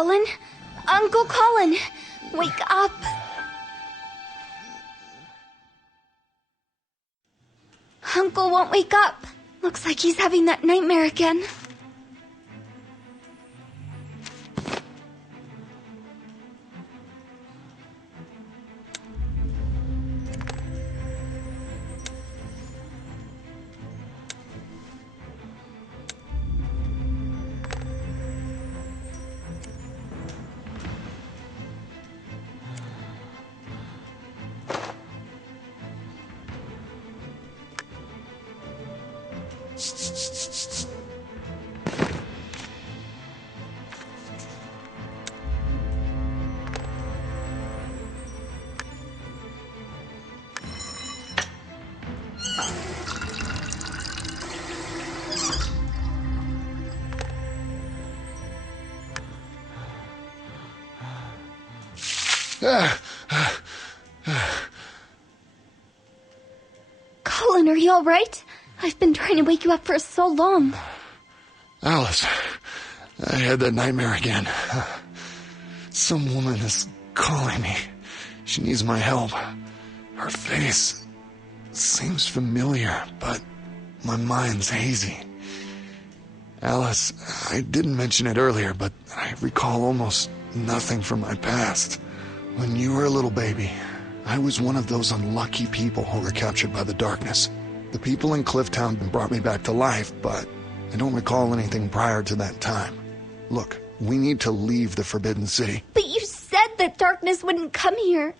Cullen? Uncle Cullen! Wake up! Uncle won't wake up. Looks like he's having that nightmare again. Cullen, are you alright? I've been trying to wake you up for so long. Alice, I had that nightmare again. Some woman is calling me. She needs my help. Her face seems familiar, but my mind's hazy. Alice, I didn't mention it earlier, but I recall almost nothing from my past. When you were a little baby, I was one of those unlucky people who were captured by the darkness. The people in Clifftown brought me back to life, but I don't recall anything prior to that time. Look, we need to leave the Forbidden City. But you said that darkness wouldn't come here,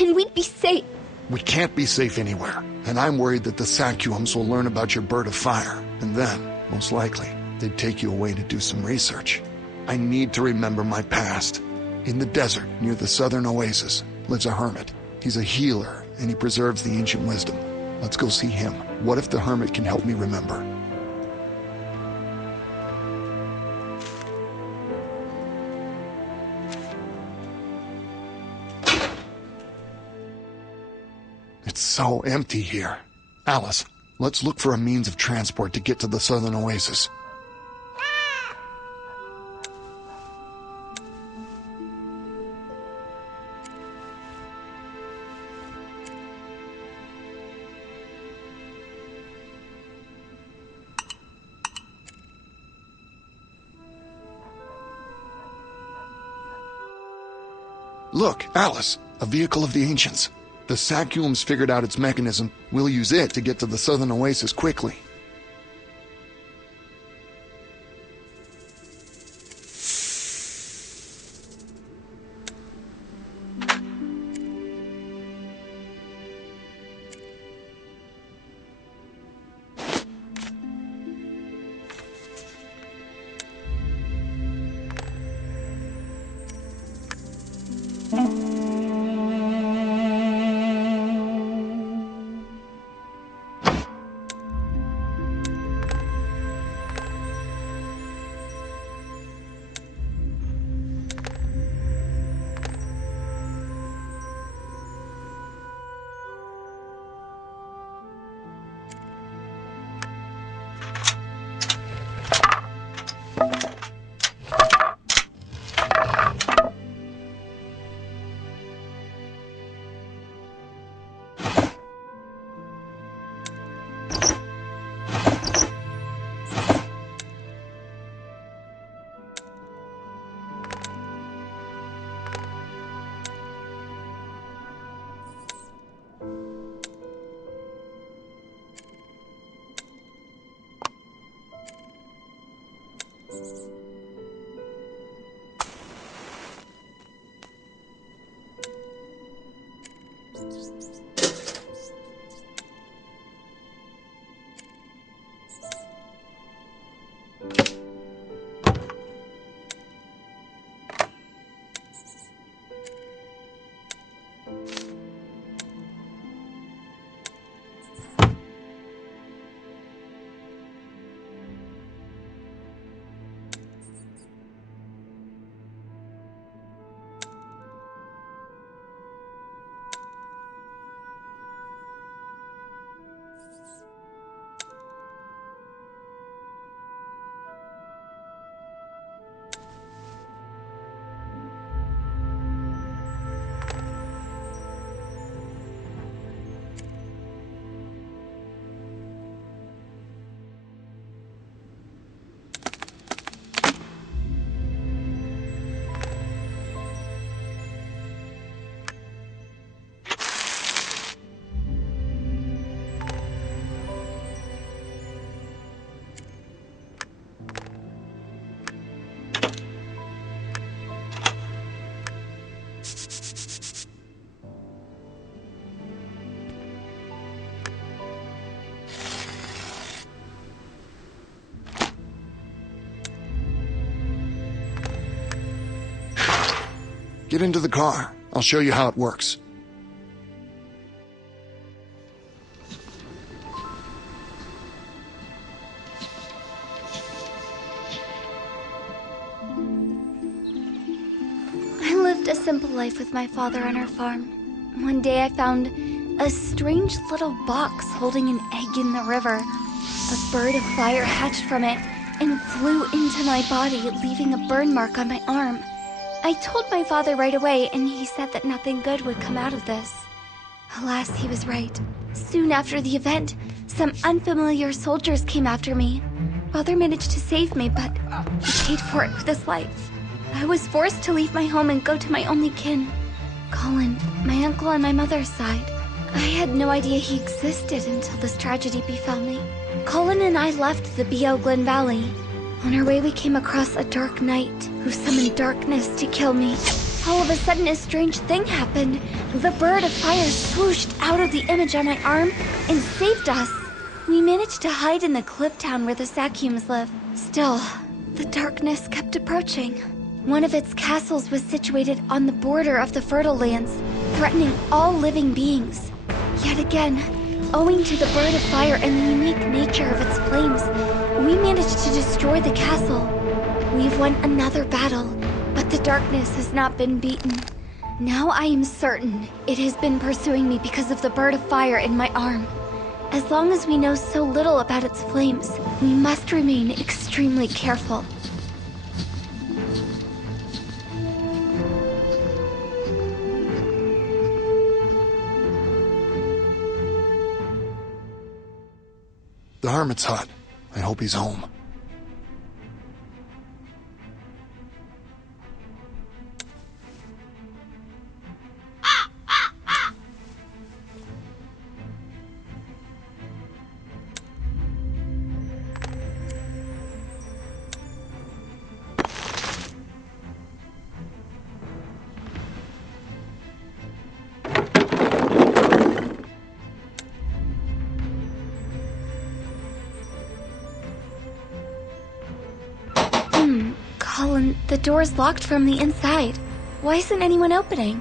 and we'd be safe. We can't be safe anywhere, and I'm worried that the Sacuums will learn about your Bird of Fire, and then, most likely, they'd take you away to do some research. I need to remember my past. In the desert, near the southern oasis, lives a hermit. He's a healer, and he preserves the ancient wisdom. Let's go see him. What if the hermit can help me remember? It's so empty here. Alice, let's look for a means of transport to get to the southern oasis. Look, Alice, a vehicle of the ancients. The Sacuums figured out its mechanism. We'll use it to get to the southern oasis quickly. Get into the car. I'll show you how it works. I lived a simple life with my father on our farm. One day I found a strange little box holding an egg in the river. A bird of fire hatched from it and flew into my body, leaving a burn mark on my arm. I told my father right away, and he said that nothing good would come out of this. Alas, he was right. Soon after the event, some unfamiliar soldiers came after me. Father managed to save me, but he paid for it with his life. I was forced to leave my home and go to my only kin, Colin, my uncle on my mother's side. I had no idea he existed until this tragedy befell me. Colin and I left the B.L. Glen Valley. On our way, we came across a dark knight who summoned darkness to kill me. All of a sudden, a strange thing happened. The bird of fire swooshed out of the image on my arm and saved us. We managed to hide in the cliff town where the Sakumes live. Still, the darkness kept approaching. One of its castles was situated on the border of the Fertile Lands, threatening all living beings. Yet again, owing to the bird of fire and the unique nature of its flames, we managed to destroy the castle. We've won another battle, but the darkness has not been beaten. Now I am certain it has been pursuing me because of the bird of fire in my arm. As long as we know so little about its flames, we must remain extremely careful. The hermit's hut. I hope he's home. Colin, the door's locked from the inside. Why isn't anyone opening?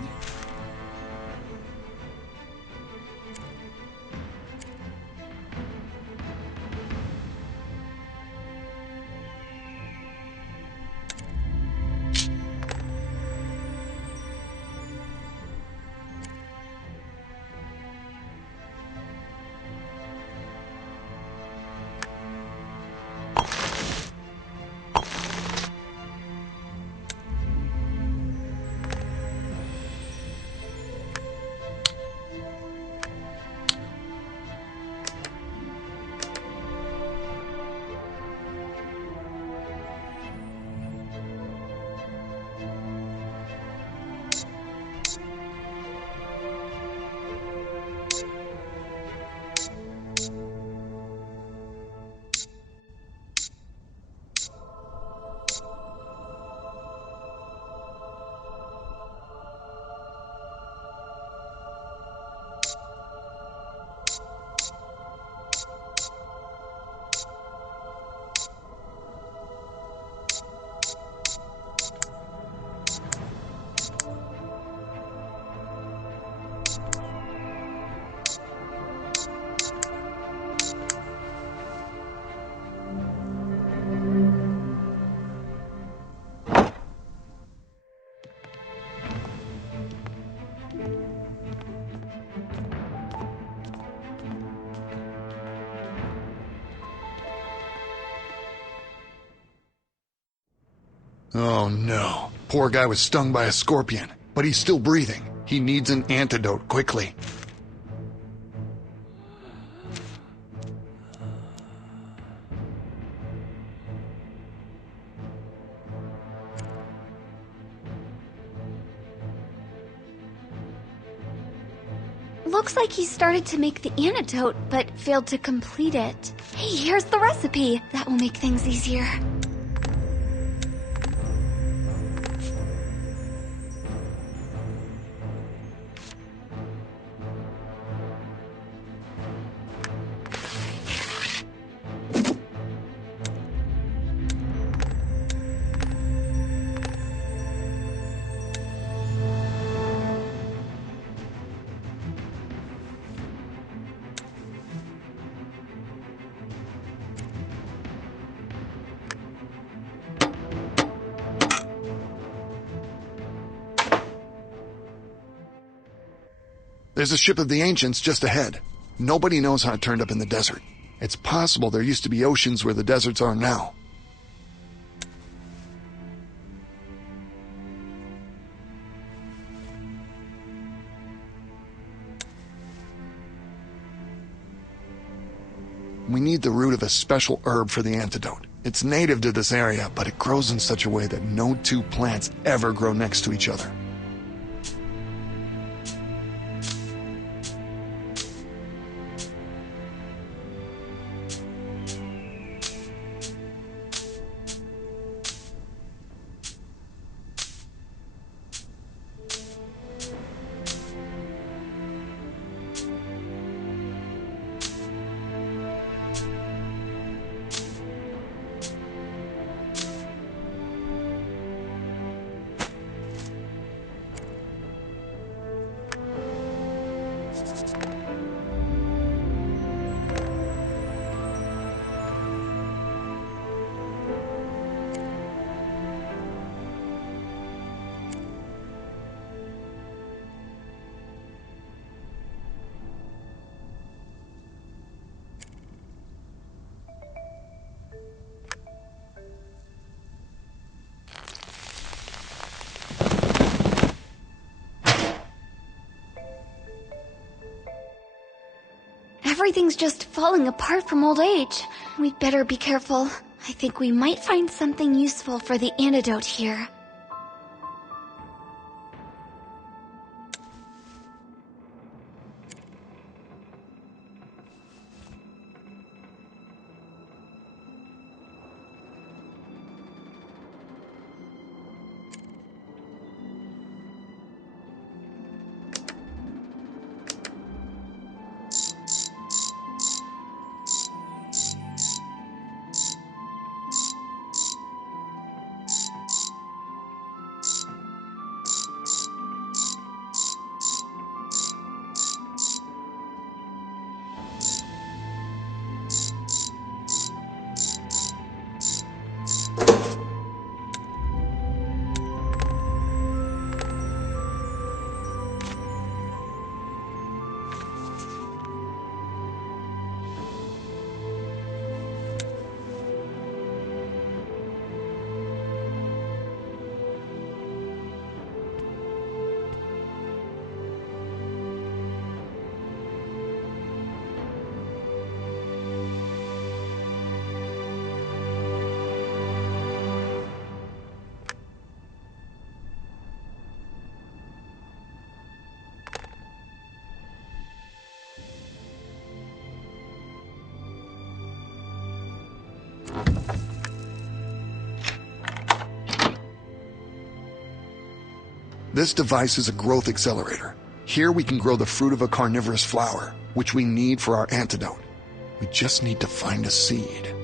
Oh no. Poor guy was stung by a scorpion, but he's still breathing. He needs an antidote quickly. Looks like he started to make the antidote, but failed to complete it. Hey, here's the recipe. That will make things easier. There's a ship of the ancients just ahead. Nobody knows how it turned up in the desert. It's possible there used to be oceans where the deserts are now. We need the root of a special herb for the antidote. It's native to this area, but it grows in such a way that no two plants ever grow next to each other. Everything's just falling apart from old age. We'd better be careful. I think we might find something useful for the antidote here. This device is a growth accelerator. Here we can grow the fruit of a carnivorous flower, which we need for our antidote. We just need to find a seed.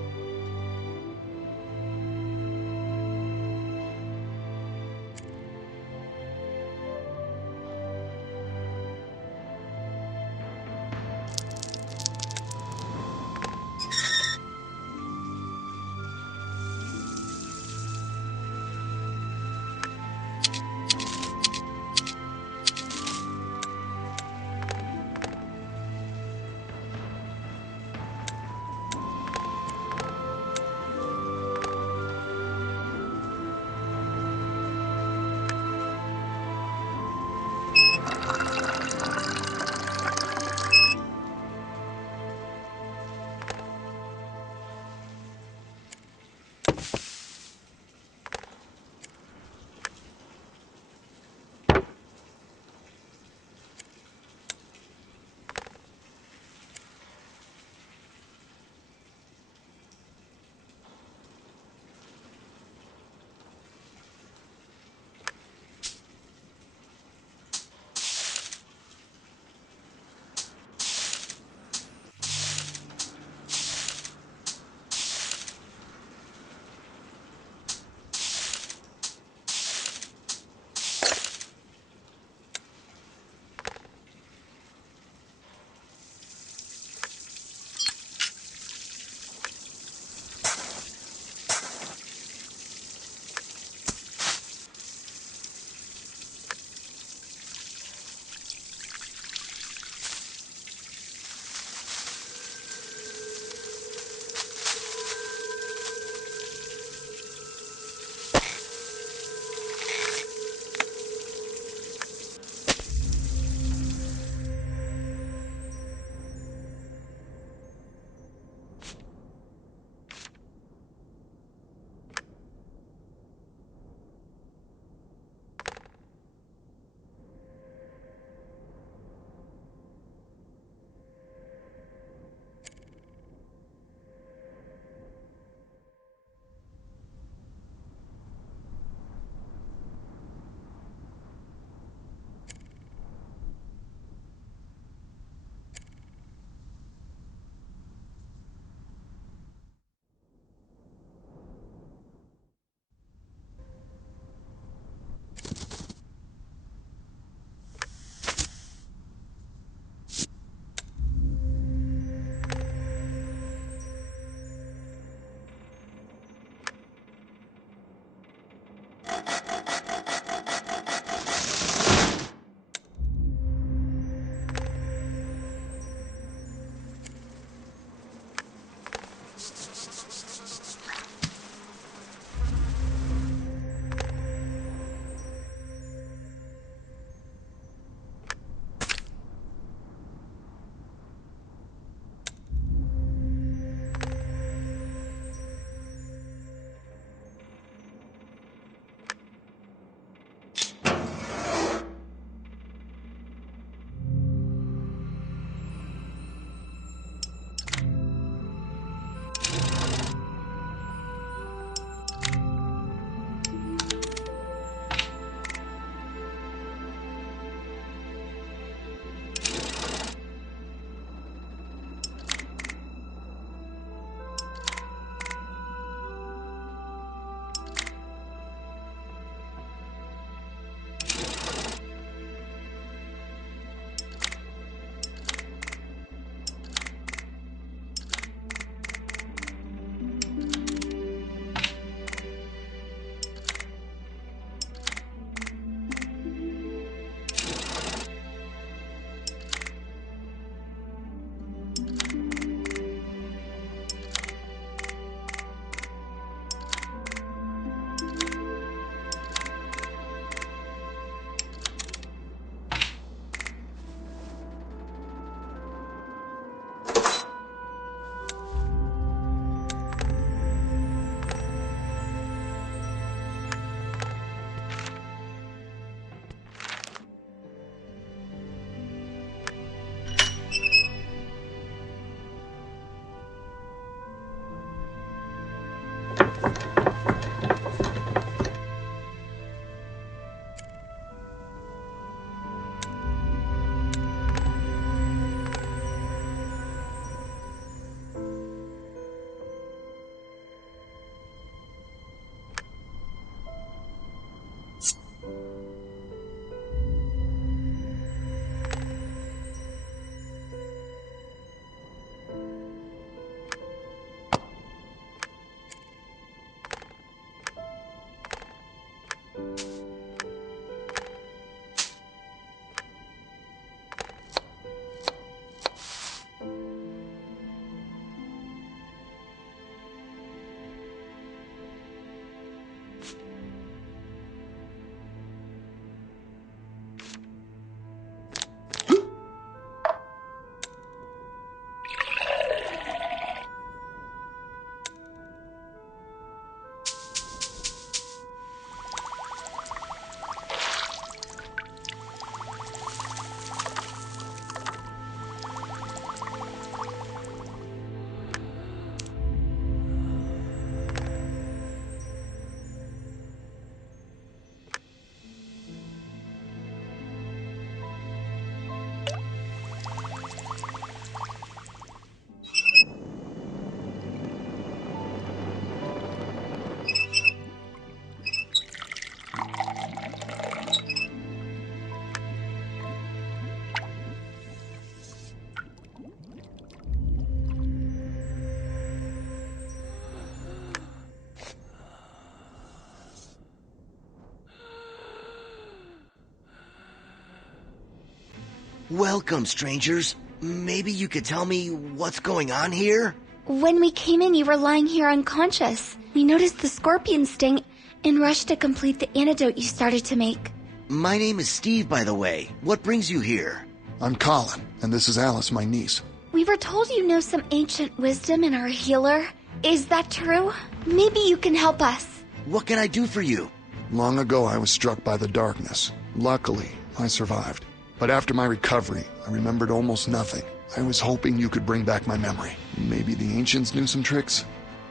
Welcome, strangers. Maybe you could tell me what's going on here? When we came in, you were lying here unconscious. We noticed the scorpion sting and rushed to complete the antidote you started to make. My name is Steve, by the way. What brings you here? I'm Colin, and this is Alice, my niece. We were told you know some ancient wisdom and are a healer. Is that true? Maybe you can help us. What can I do for you? Long ago, I was struck by the darkness. Luckily, I survived. But after my recovery, I remembered almost nothing. I was hoping you could bring back my memory. Maybe the ancients knew some tricks?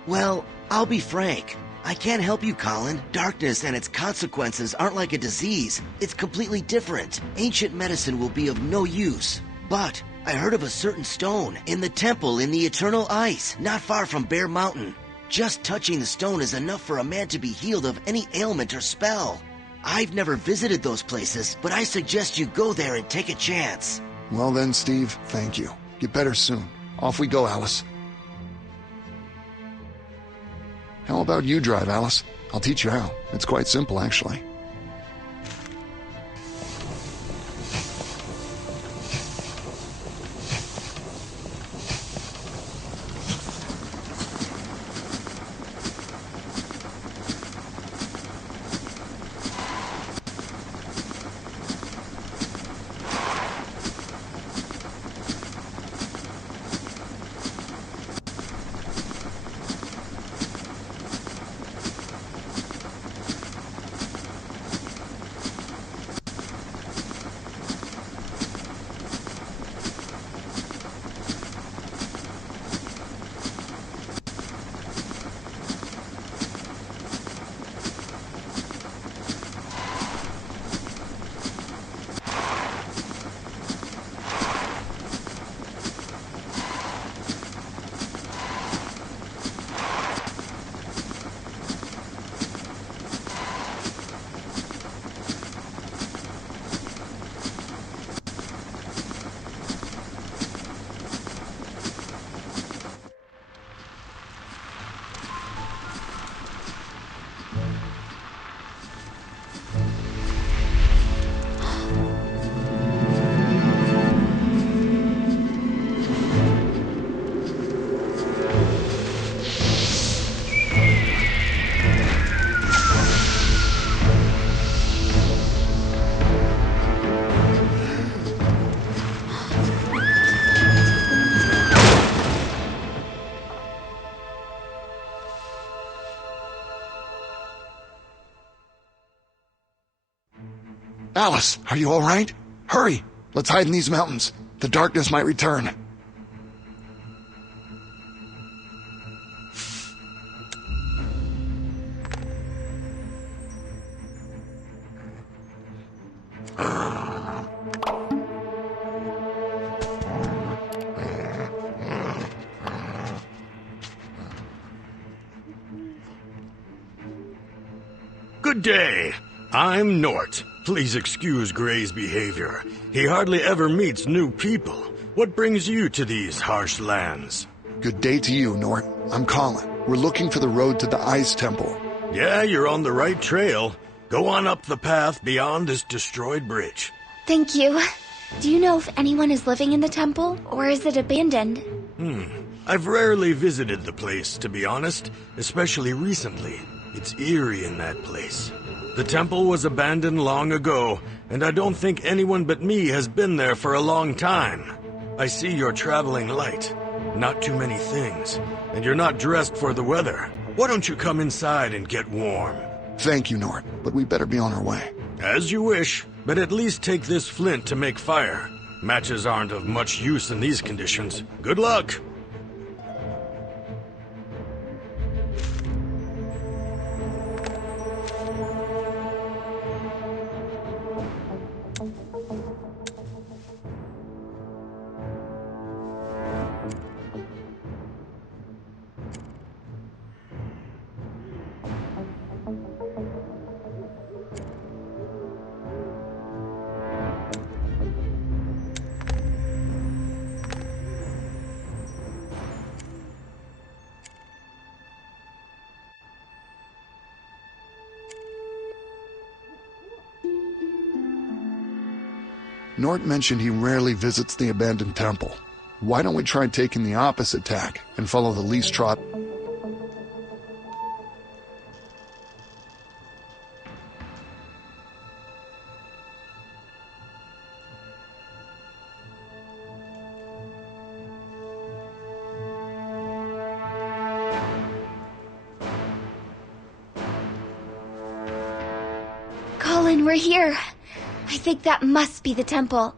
Well, I'll be frank. I can't help you, Colin. Darkness and its consequences aren't like a disease. It's completely different. Ancient medicine will be of no use. But I heard of a certain stone in the temple in the Eternal Ice, not far from Bear Mountain. Just touching the stone is enough for a man to be healed of any ailment or spell. I've never visited those places, but I suggest you go there and take a chance. Well then, Steve, thank you. Get better soon. Off we go, Alice. How about you drive, Alice? I'll teach you how. It's quite simple, actually. Alice, are you all right? Hurry! Let's hide in these mountains. The darkness might return. Good day. I'm Nort. Please excuse Gray's behavior. He hardly ever meets new people. What brings you to these harsh lands? Good day to you, Nort. I'm Colin. We're looking for the road to the Ice Temple. Yeah, you're on the right trail. Go on up the path beyond this destroyed bridge. Thank you. Do you know if anyone is living in the temple, or is it abandoned? I've rarely visited the place, to be honest, especially recently. It's eerie in that place. The temple was abandoned long ago, and I don't think anyone but me has been there for a long time. I see you're traveling light. Not too many things. And you're not dressed for the weather. Why don't you come inside and get warm? Thank you, Nort, but we better be on our way. As you wish, but at least take this flint to make fire. Matches aren't of much use in these conditions. Good luck! Nort mentioned he rarely visits the abandoned temple. Why don't we try taking the opposite tack and follow the least trot? Colin, we're here. I think that must be the temple.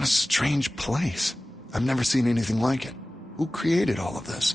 What a strange place. I've never seen anything like it. Who created all of this?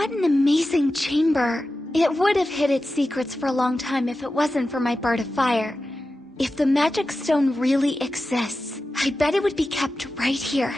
What an amazing chamber. It would have hid its secrets for a long time if it wasn't for my bird of fire. If the magic stone really exists, I bet it would be kept right here.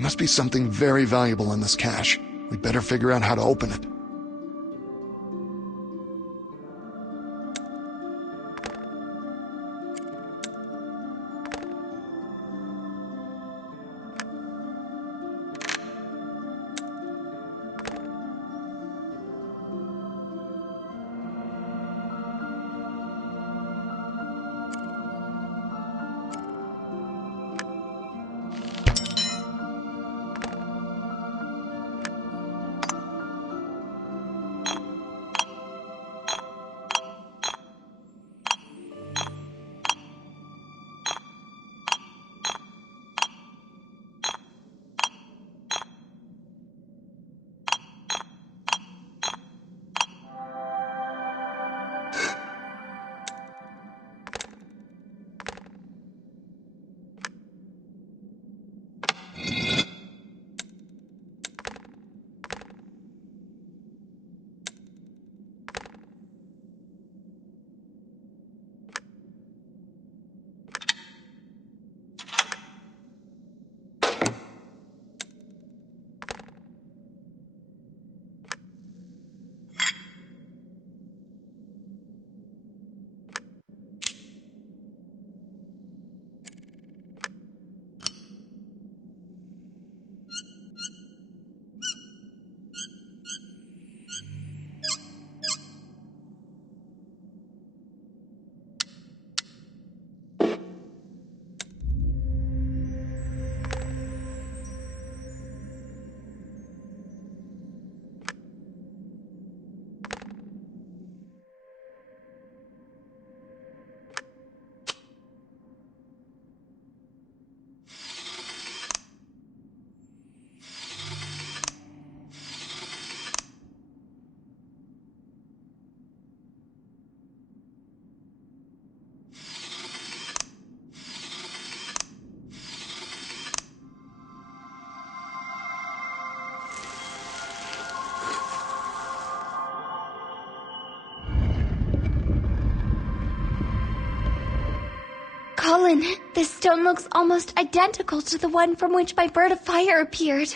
There must be something very valuable in this cache. We'd better figure out how to open it. Colin, this stone looks almost identical to the one from which my bird of fire appeared.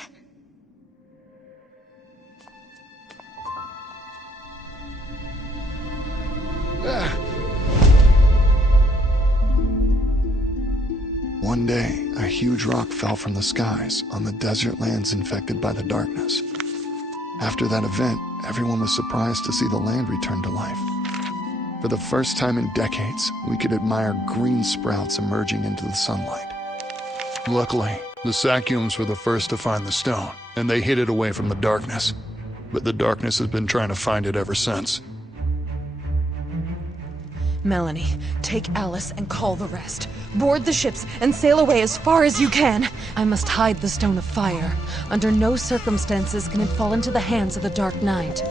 One day, a huge rock fell from the skies on the desert lands infected by the darkness. After that event, everyone was surprised to see the land return to life. For the first time in decades, we could admire green sprouts emerging into the sunlight. Luckily, the Sakyums were the first to find the stone, and they hid it away from the darkness. But the darkness has been trying to find it ever since. Melanie, take Alice and call the rest. Board the ships and sail away as far as you can. I must hide the Stone of Fire. Under no circumstances can it fall into the hands of the Dark Knight.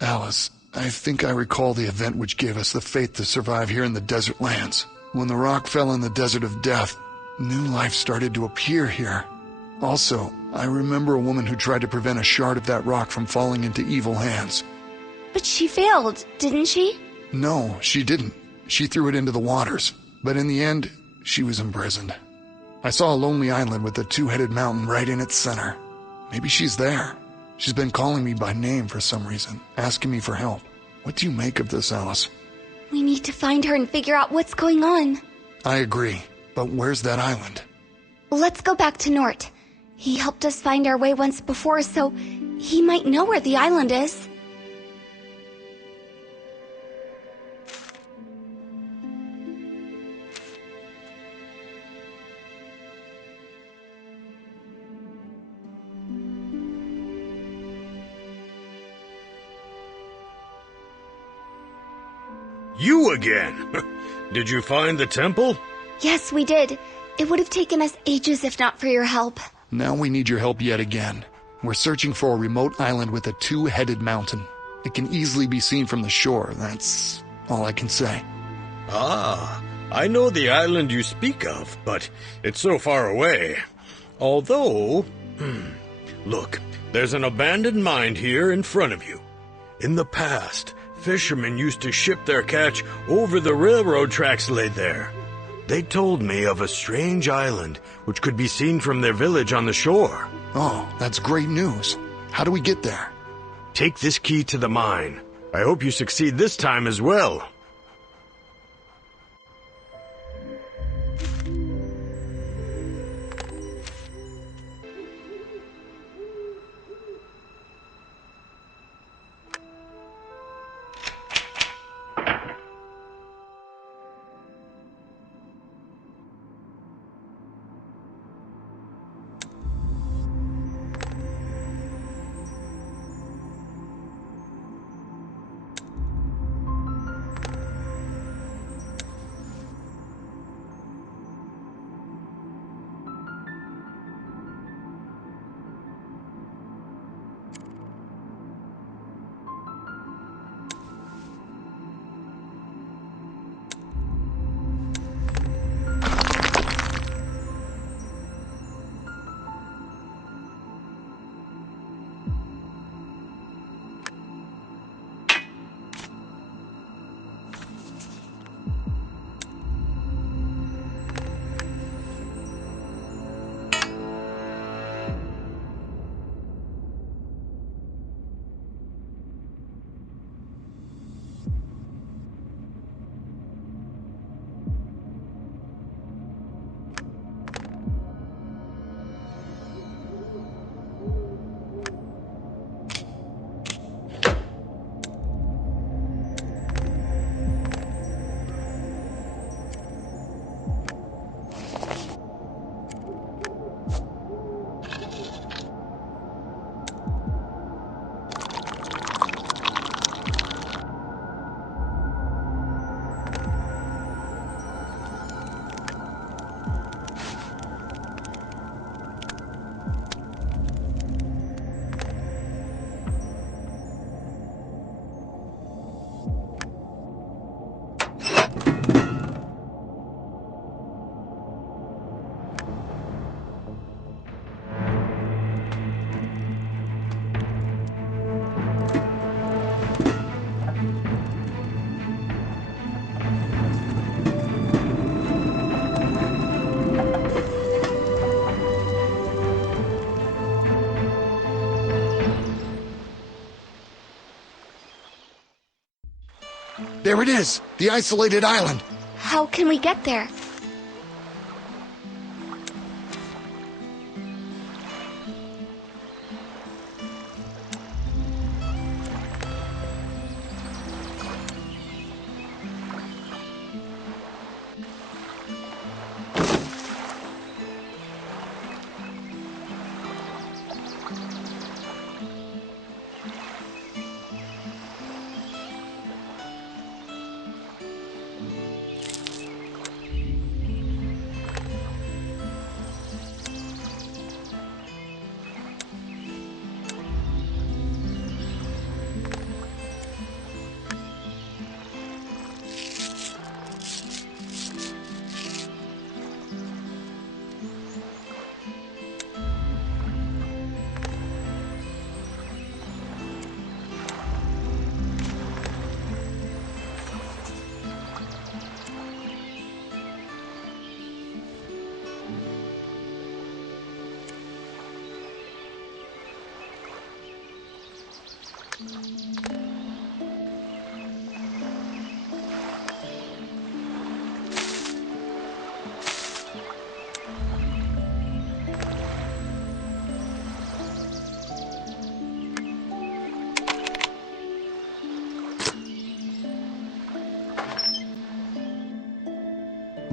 Alice, I think I recall the event which gave us the faith to survive here in the desert lands. When the rock fell in the desert of death, new life started to appear here. Also, I remember a woman who tried to prevent a shard of that rock from falling into evil hands. But she failed, didn't she? No, she didn't. She threw it into the waters. But in the end, she was imprisoned. I saw a lonely island with a two-headed mountain right in its center. Maybe she's there. She's been calling me by name for some reason, asking me for help. What do you make of this, Alice? We need to find her and figure out what's going on. I agree, but where's that island? Let's go back to Nort. He helped us find our way once before, so he might know where the island is. You again? Did you find the temple? Yes, we did. It would have taken us ages if not for your help. Now we need your help yet again. We're searching for a remote island with a two-headed mountain. It can easily be seen from the shore, that's all I can say. Ah, I know the island you speak of, but it's so far away. Although, look, there's an abandoned mine here in front of you. In the past, fishermen used to ship their catch over the railroad tracks laid there. They told me of a strange island which could be seen from their village on the shore. Oh, that's great news. How do we get there? Take this key to the mine. I hope you succeed this time as well. There it is, the isolated island. How can we get there?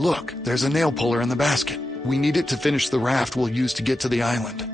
Look, there's a nail puller in the basket. We need it to finish the raft we'll use to get to the island.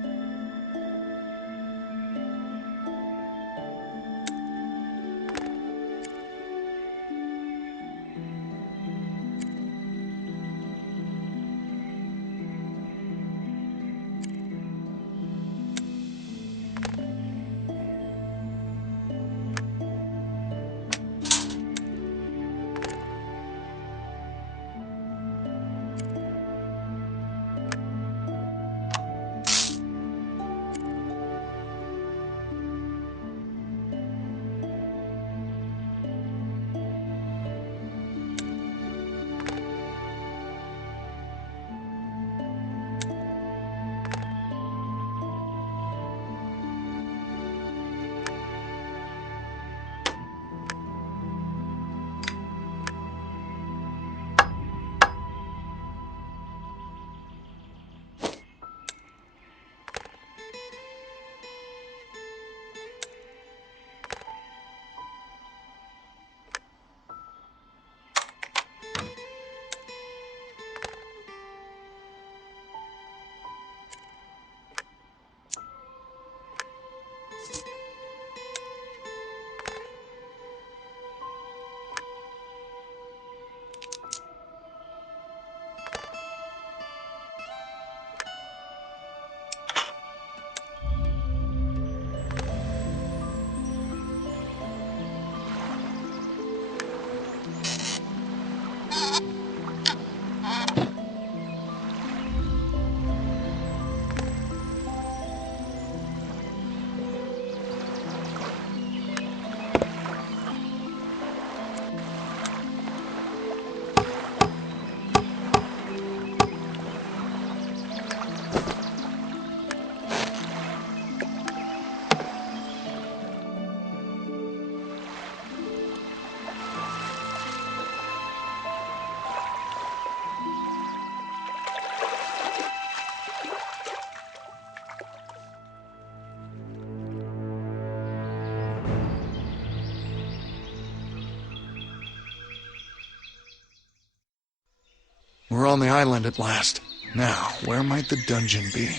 We're on the island at last. Now, where might the dungeon be?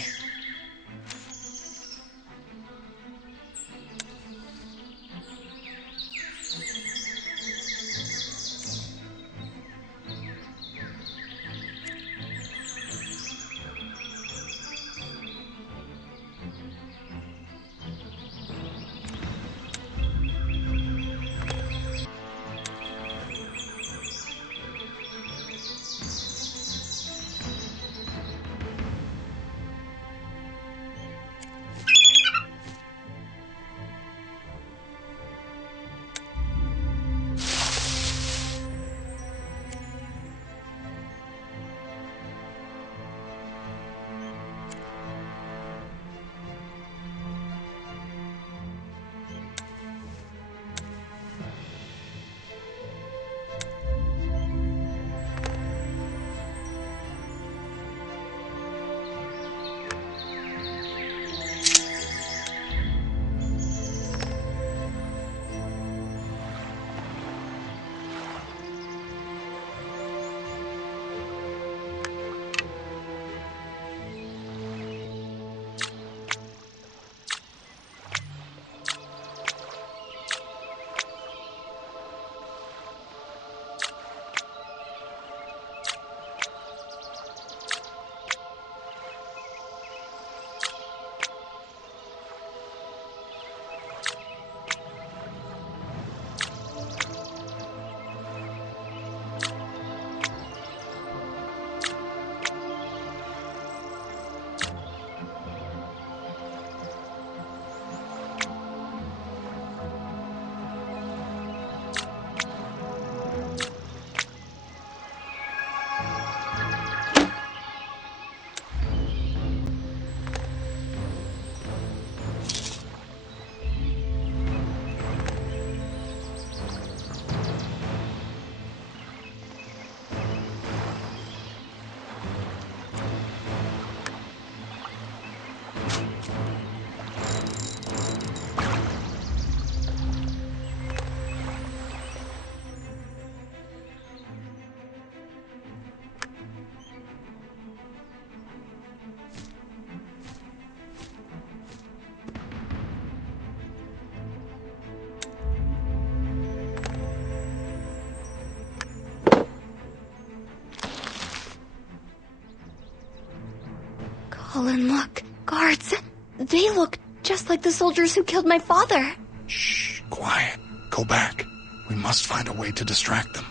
Colin, look. Guards. They look just like the soldiers who killed my father. Shh, quiet. Go back. We must find a way to distract them.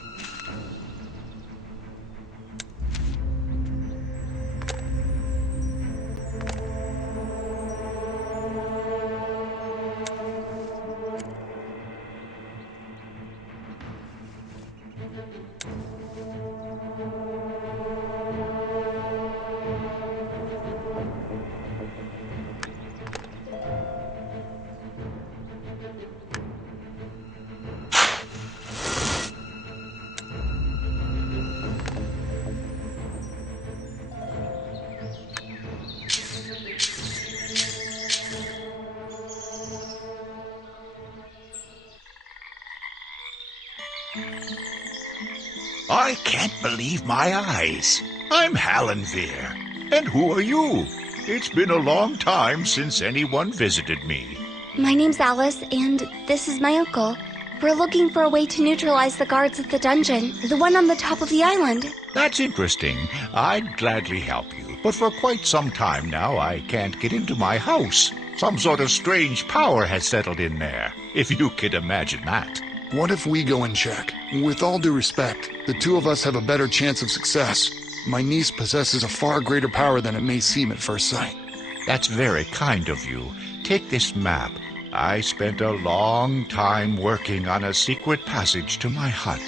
I can't believe my eyes. I'm Hallenveer. And who are you? It's been a long time since anyone visited me. My name's Alice, and this is my uncle. We're looking for a way to neutralize the guards at the dungeon, the one on the top of the island. That's interesting. I'd gladly help you. But for quite some time now, I can't get into my house. Some sort of strange power has settled in there, if you could imagine that. What if we go and check? With all due respect, the two of us have a better chance of success. My niece possesses a far greater power than it may seem at first sight. That's very kind of you. Take this map. I spent a long time working on a secret passage to my hut.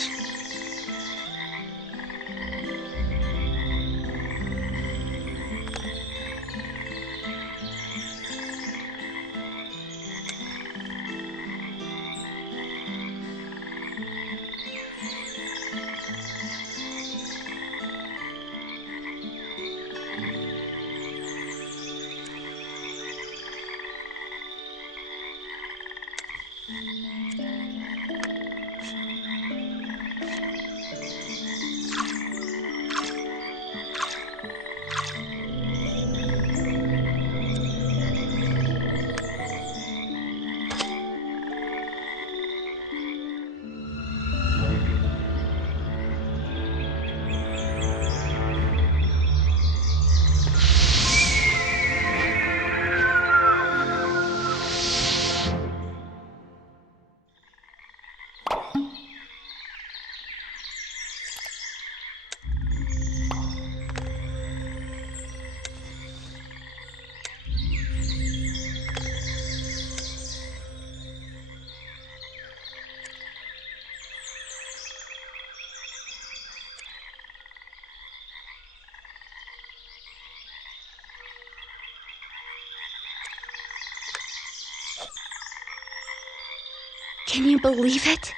Can you believe it?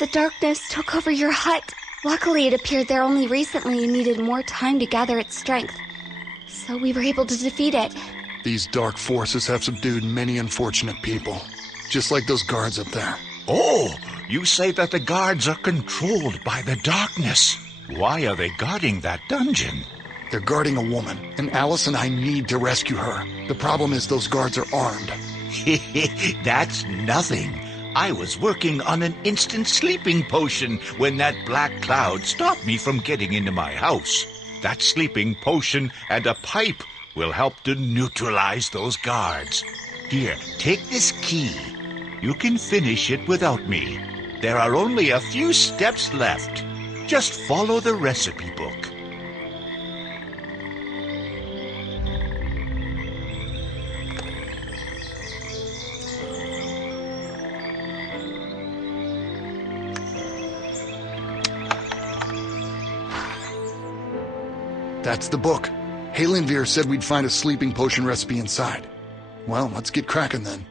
The darkness took over your hut. Luckily, it appeared there only recently and needed more time to gather its strength. So we were able to defeat it. These dark forces have subdued many unfortunate people, just like those guards up there. Oh, you say that the guards are controlled by the darkness. Why are they guarding that dungeon? They're guarding a woman, and Alice and I need to rescue her. The problem is those guards are armed. That's nothing. I was working on an instant sleeping potion when that black cloud stopped me from getting into my house. That sleeping potion and a pipe will help to neutralize those guards. Here, take this key. You can finish it without me. There are only a few steps left. Just follow the recipe book. That's the book. Hallenveer said we'd find a sleeping potion recipe inside. Well, let's get cracking then.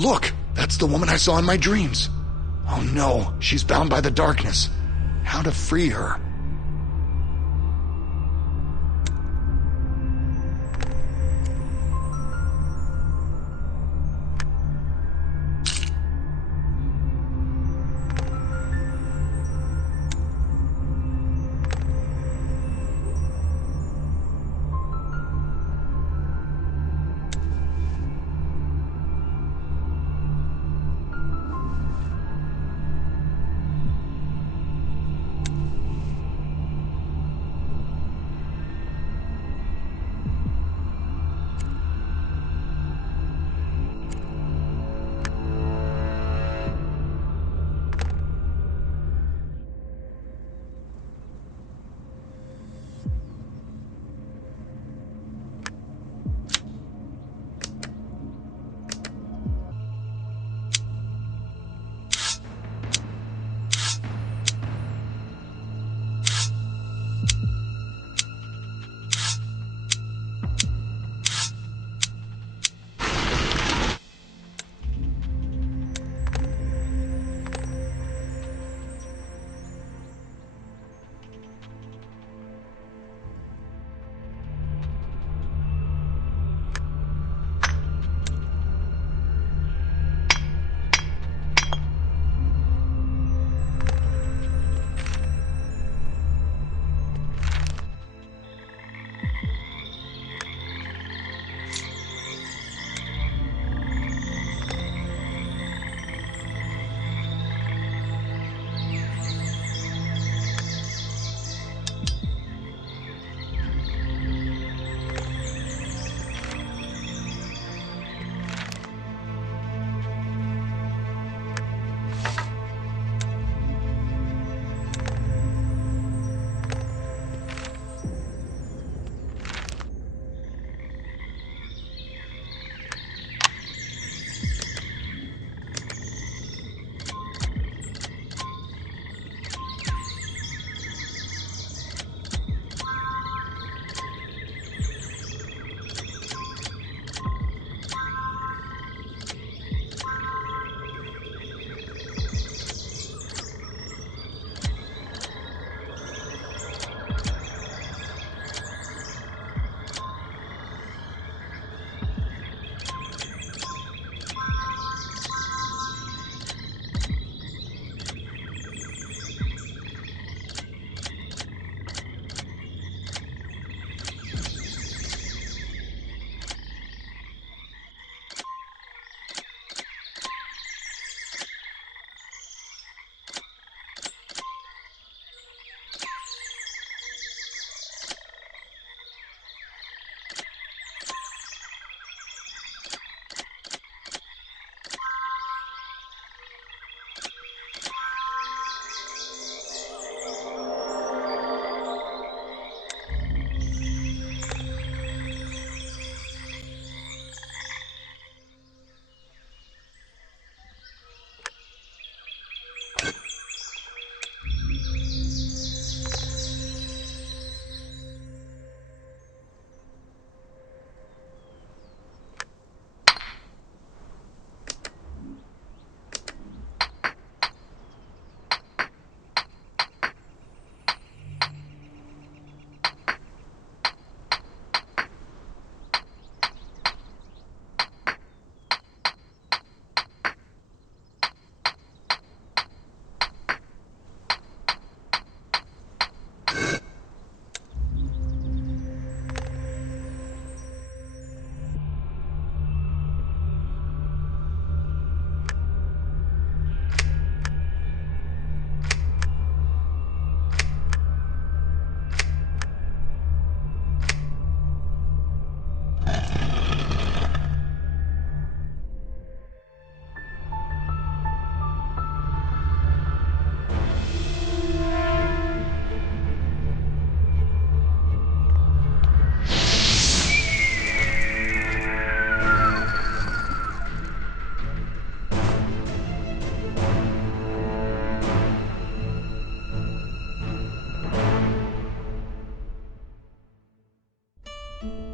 Look, that's the woman I saw in my dreams. Oh no, she's bound by the darkness. How to free her?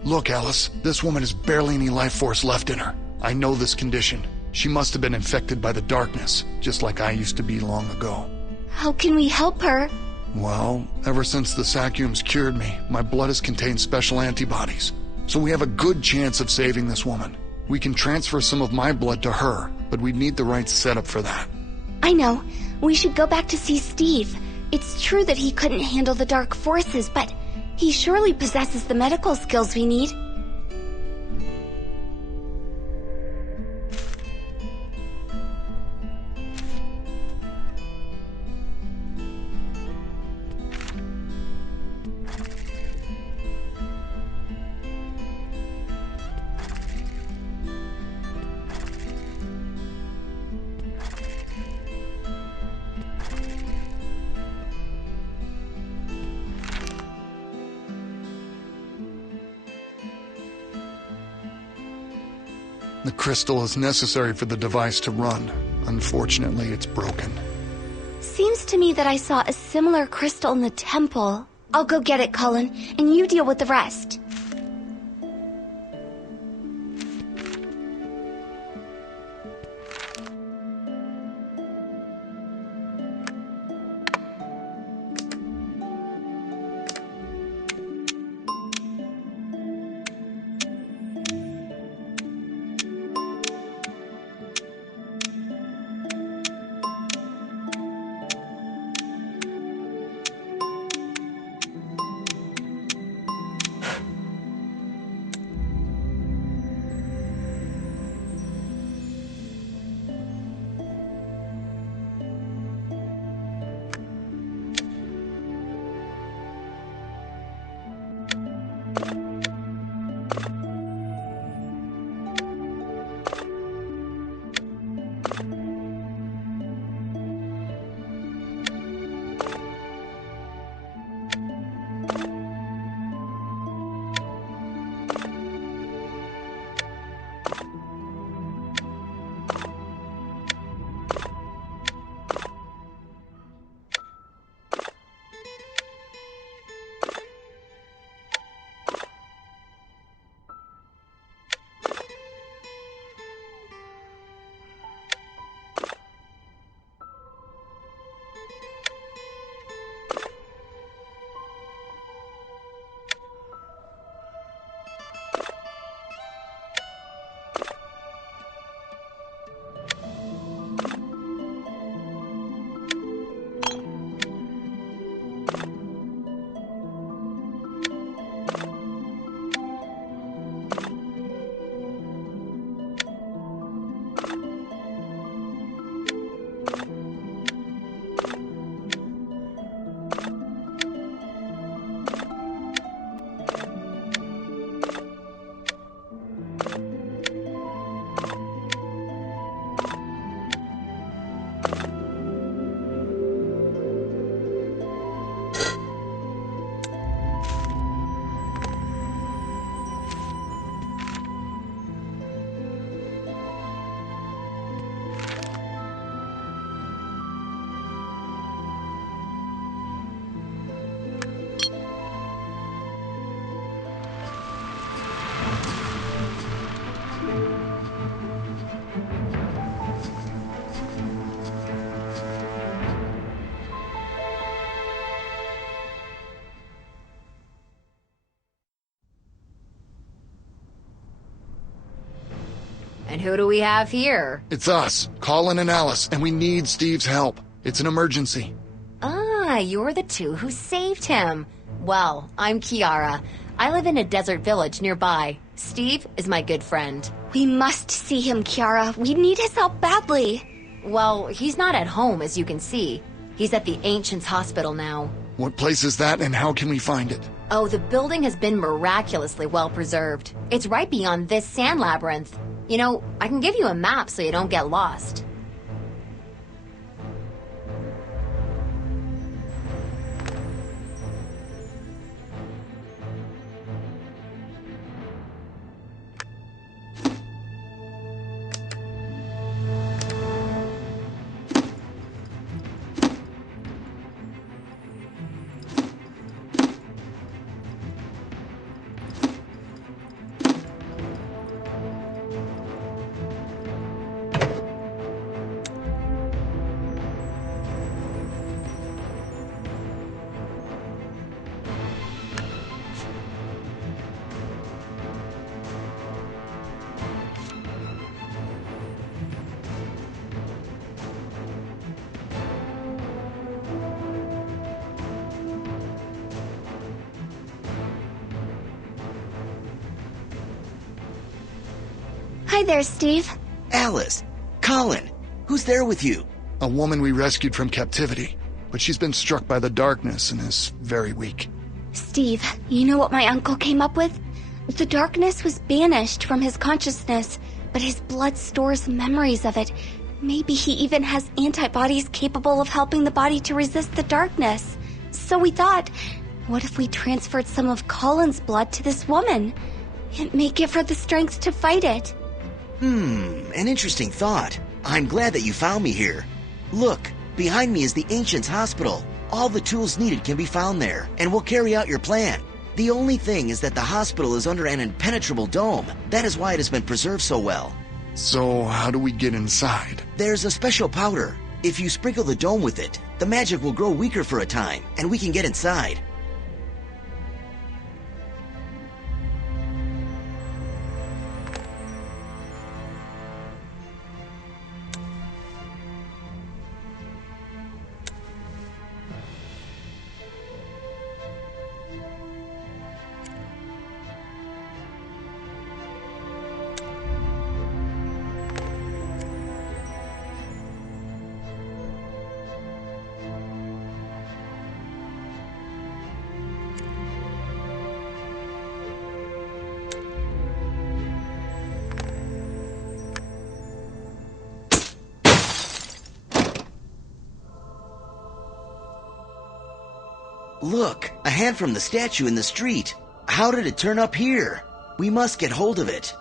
Look, Alice, this woman has barely any life force left in her. I know this condition. She must have been infected by the darkness, just like I used to be long ago. How can we help her? Well, ever since the Sakyums cured me, my blood has contained special antibodies. So we have a good chance of saving this woman. We can transfer some of my blood to her, but we'd need the right setup for that. I know. We should go back to see Steve. It's true that he couldn't handle the dark forces, but he surely possesses the medical skills we need. The crystal is necessary for the device to run. Unfortunately, it's broken. Seems to me that I saw a similar crystal in the temple. I'll go get it, Cullen, and you deal with the rest. And who do we have here? It's us, Colin and Alice, and we need Steve's help. It's an emergency. Ah, you're the two who saved him. Well, I'm Kiara. I live in a desert village nearby. Steve is my good friend. We must see him, Kiara. We need his help badly. Well, he's not at home, as you can see. He's at the Ancients Hospital now. What place is that, and how can we find it? Oh, the building has been miraculously well preserved. It's right beyond this sand labyrinth. You know, I can give you a map so you don't get lost. Hi there, Steve. Alice, Colin, who's there with you? A woman we rescued from captivity, but she's been struck by the darkness and is very weak. Steve, you know what my uncle came up with? The darkness was banished from his consciousness, but his blood stores memories of it. Maybe he even has antibodies capable of helping the body to resist the darkness. So we thought, what if we transferred some of Colin's blood to this woman? It may give her the strength to fight it. An interesting thought. I'm glad that you found me here. Look, behind me is the Ancients Hospital. All the tools needed can be found there, and we'll carry out your plan. The only thing is that the hospital is under an impenetrable dome. That is why it has been preserved so well. So, how do we get inside? There's a special powder. If you sprinkle the dome with it, the magic will grow weaker for a time, and we can get inside. Look, a hand from the statue in the street. How did it turn up here? We must get hold of it.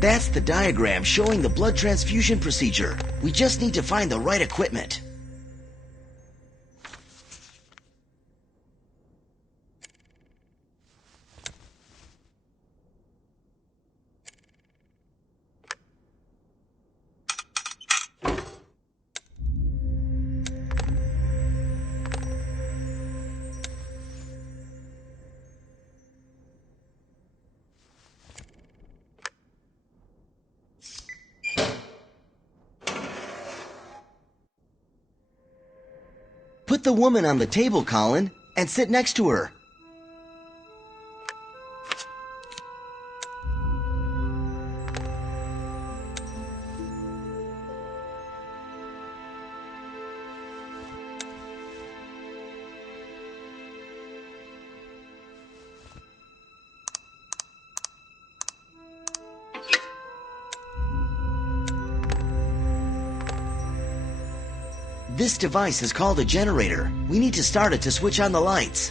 That's the diagram showing the blood transfusion procedure. We just need to find the right equipment. Put the woman on the table, Colin, and sit next to her. This device is called a generator. We need to start it to switch on the lights.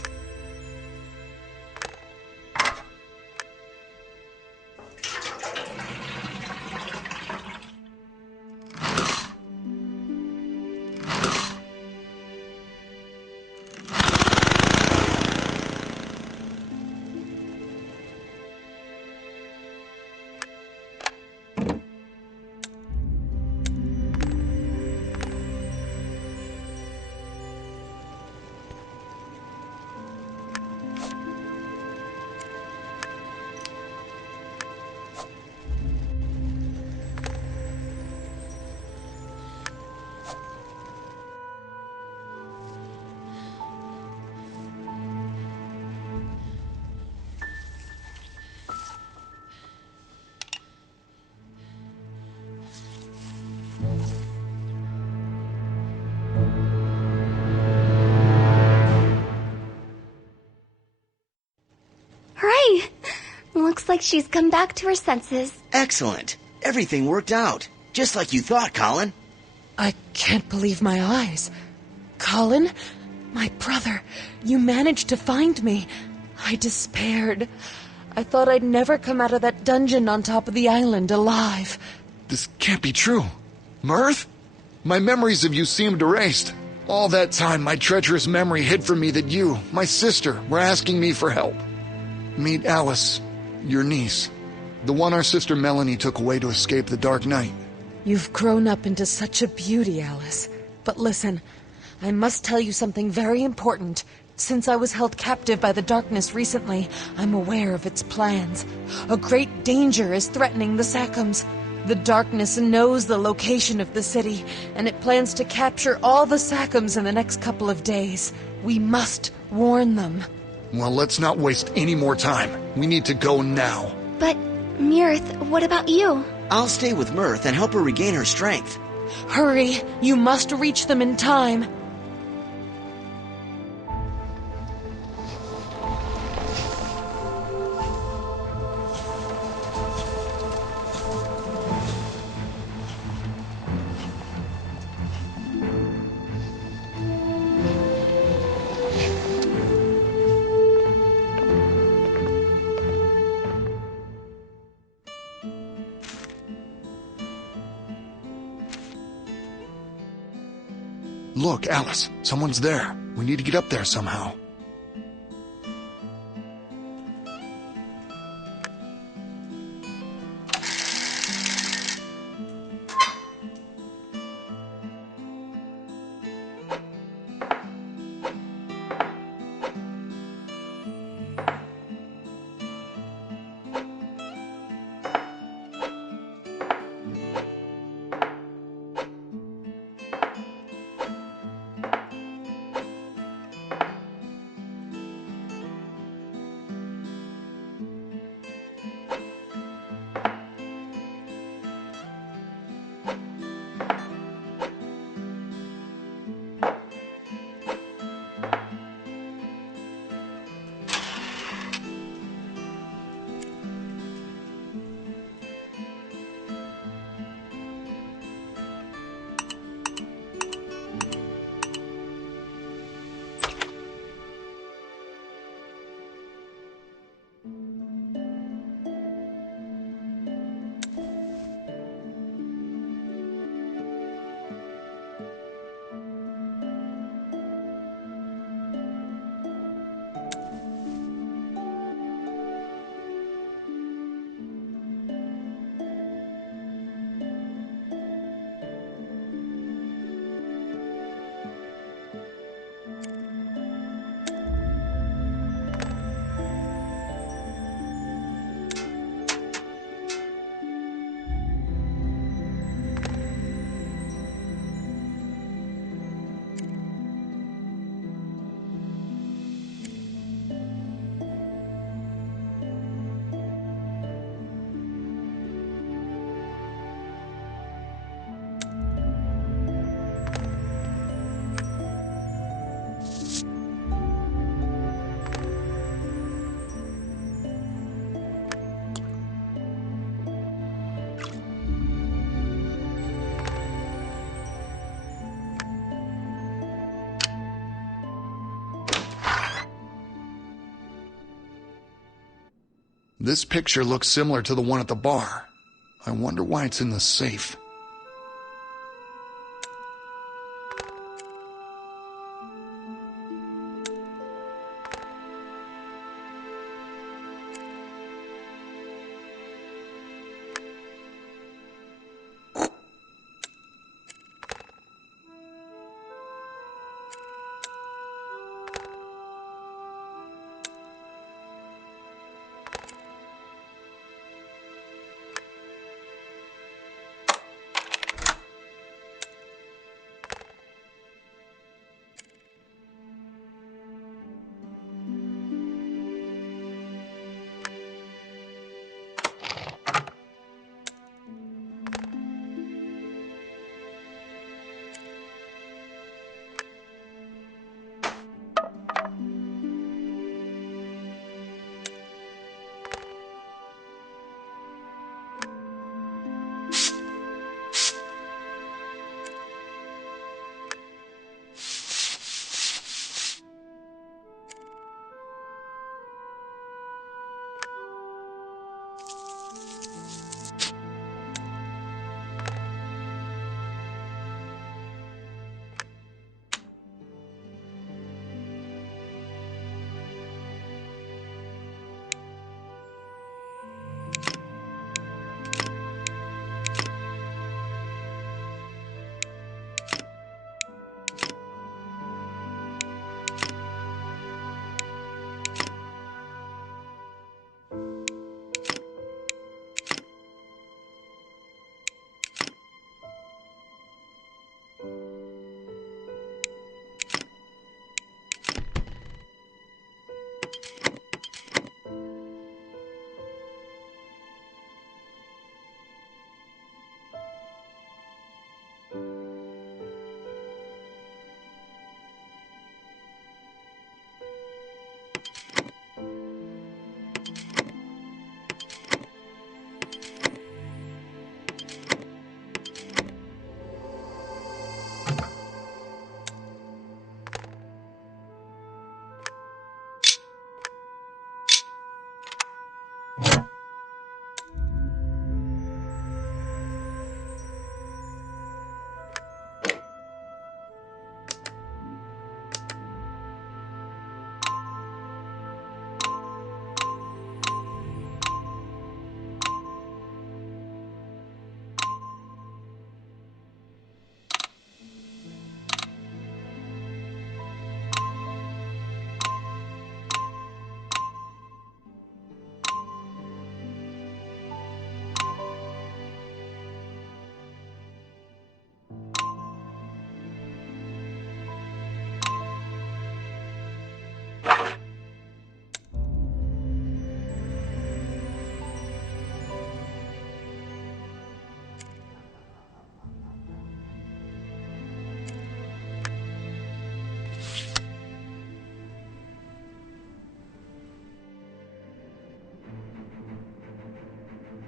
Hooray! Looks like she's come back to her senses. Excellent. Everything worked out. Just like you thought, Colin. I can't believe my eyes. Colin? My brother, you managed to find me. I despaired. I thought I'd never come out of that dungeon on top of the island alive. This can't be true. Mirth? My memories of you seemed erased. All that time, my treacherous memory hid from me that you, my sister, were asking me for help. Meet Alice, your niece. The one our sister Melanie took away to escape the Dark Knight. You've grown up into such a beauty, Alice. But listen, I must tell you something very important. Since I was held captive by the darkness recently, I'm aware of its plans. A great danger is threatening the Sackhams. The darkness knows the location of the city, and it plans to capture all the Sackhams in the next couple of days. We must warn them. Well, let's not waste any more time. We need to go now. But, Mirth, what about you? I'll stay with Mirth and help her regain her strength. Hurry! You must reach them in time. Look, Alice, someone's there. We need to get up there somehow. This picture looks similar to the one at the bar. I wonder why it's in the safe.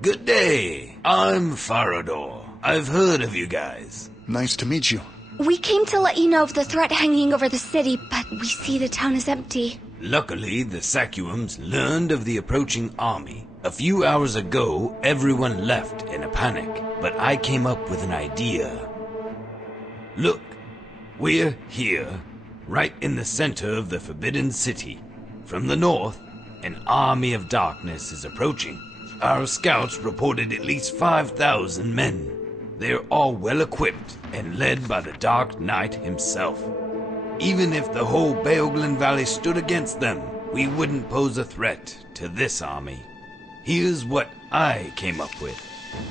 Good day. I'm Farador. I've heard of you guys. Nice to meet you. We came to let you know of the threat hanging over the city, but we see the town is empty. Luckily, the Sakuums learned of the approaching army. A few hours ago, everyone left in a panic, but I came up with an idea. Look, we're here, right in the center of the Forbidden City. From the north, an army of darkness is approaching. Our scouts reported at least 5,000 men. They're all well equipped and led by the Dark Knight himself. Even if the whole Beoglan Valley stood against them, we wouldn't pose a threat to this army. Here's what I came up with.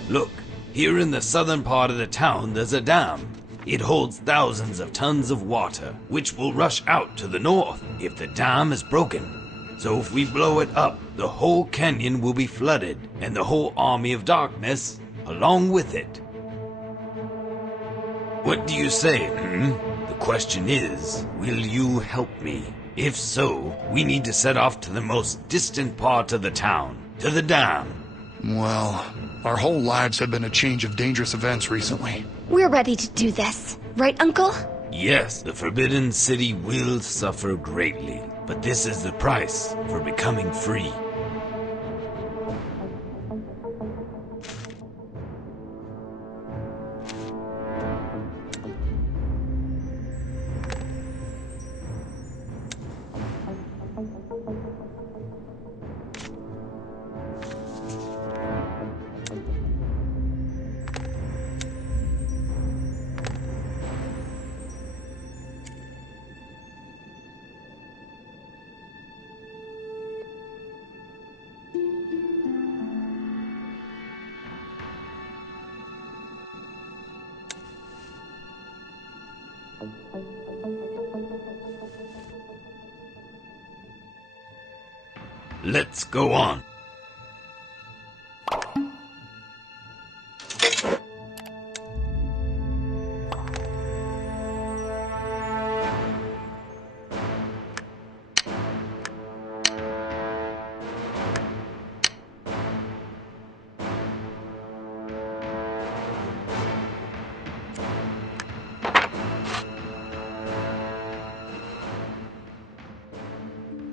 Look, here in the southern part of the town there's a dam. It holds thousands of tons of water, which will rush out to the north if the dam is broken. So if we blow it up, the whole canyon will be flooded, and the whole army of darkness along with it. What do you say, The question is, will you help me? If so, we need to set off to the most distant part of the town, to the dam. Well, our whole lives have been a change of dangerous events recently. We're ready to do this. Right, Uncle? Yes, the Forbidden City will suffer greatly, but this is the price for becoming free. Let's go on.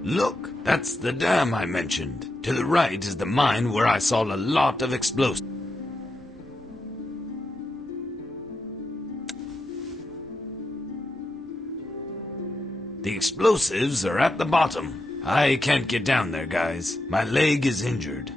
Look, that's the dam I mentioned. To the right is the mine where I saw a lot of explosives. The explosives are at the bottom. I can't get down there, guys. My leg is injured.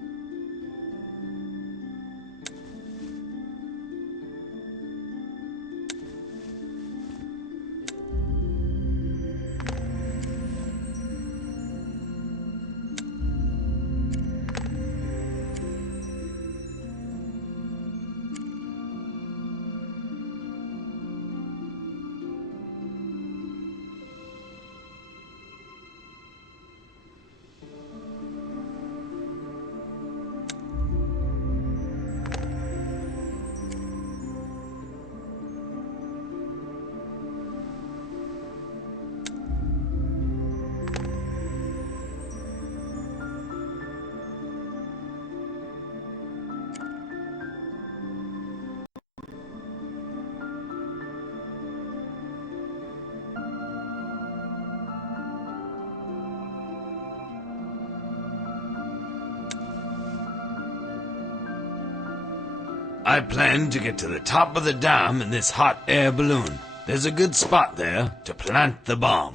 I plan to get to the top of the dam in this hot air balloon. There's a good spot there to plant the bomb.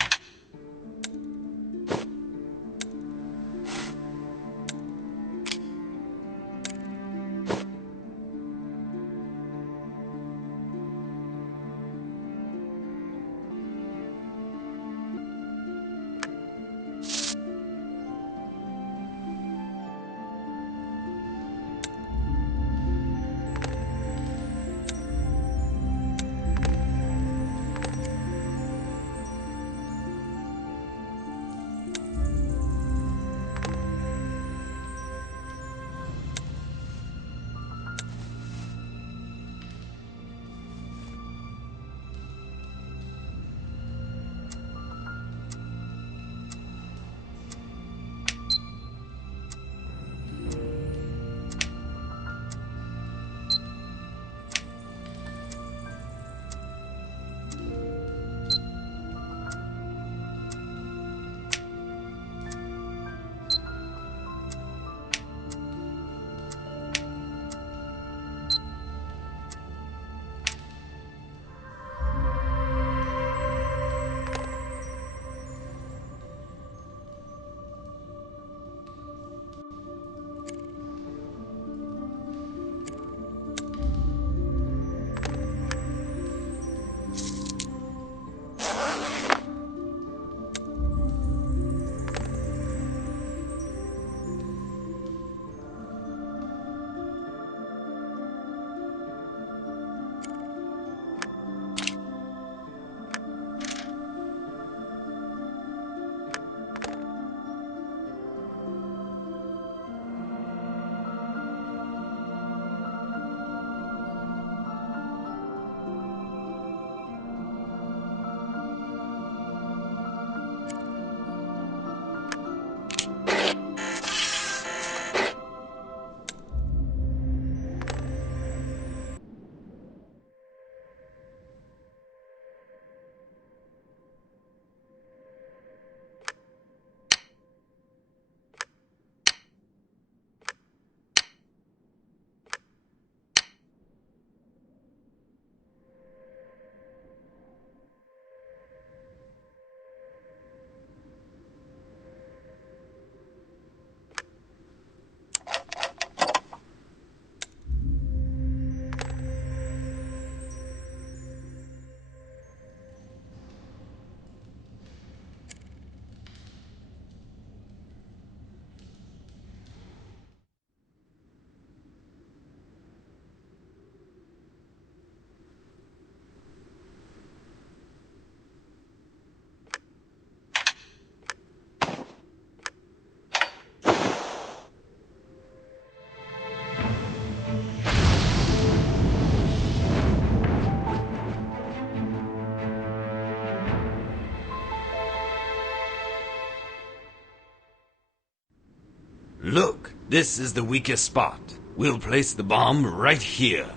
Look, this is the weakest spot. We'll place the bomb right here.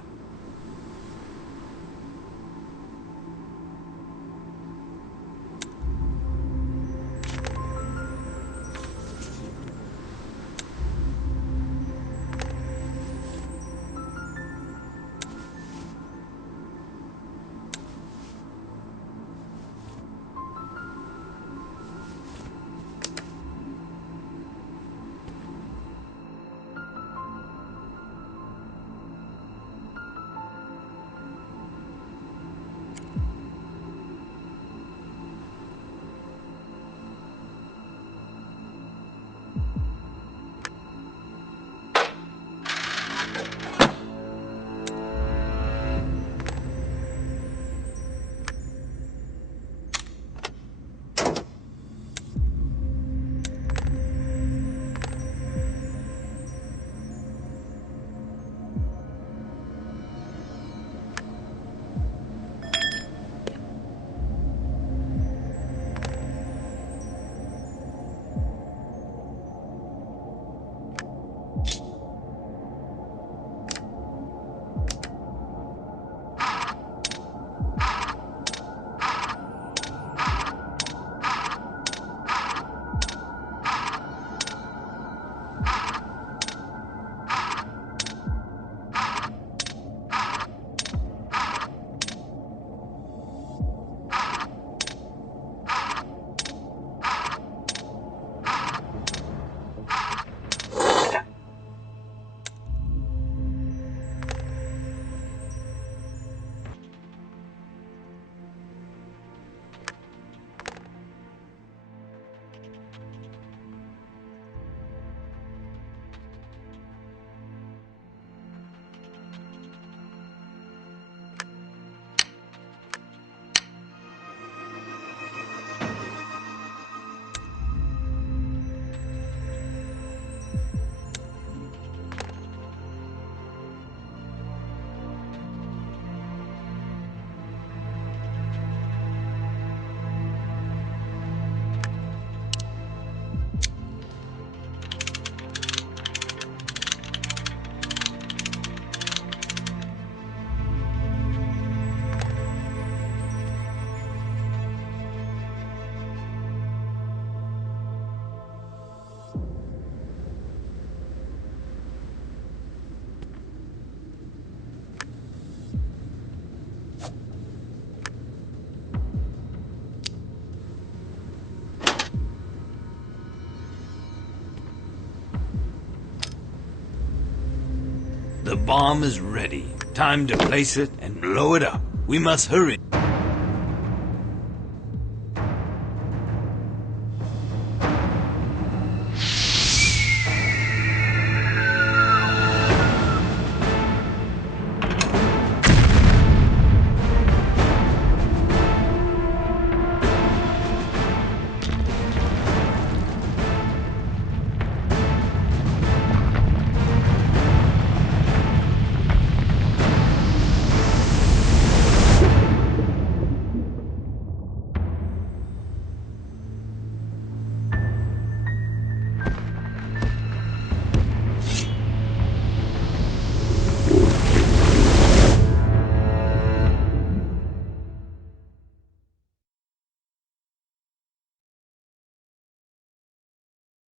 The bomb is ready. Time to place it and blow it up. We must hurry.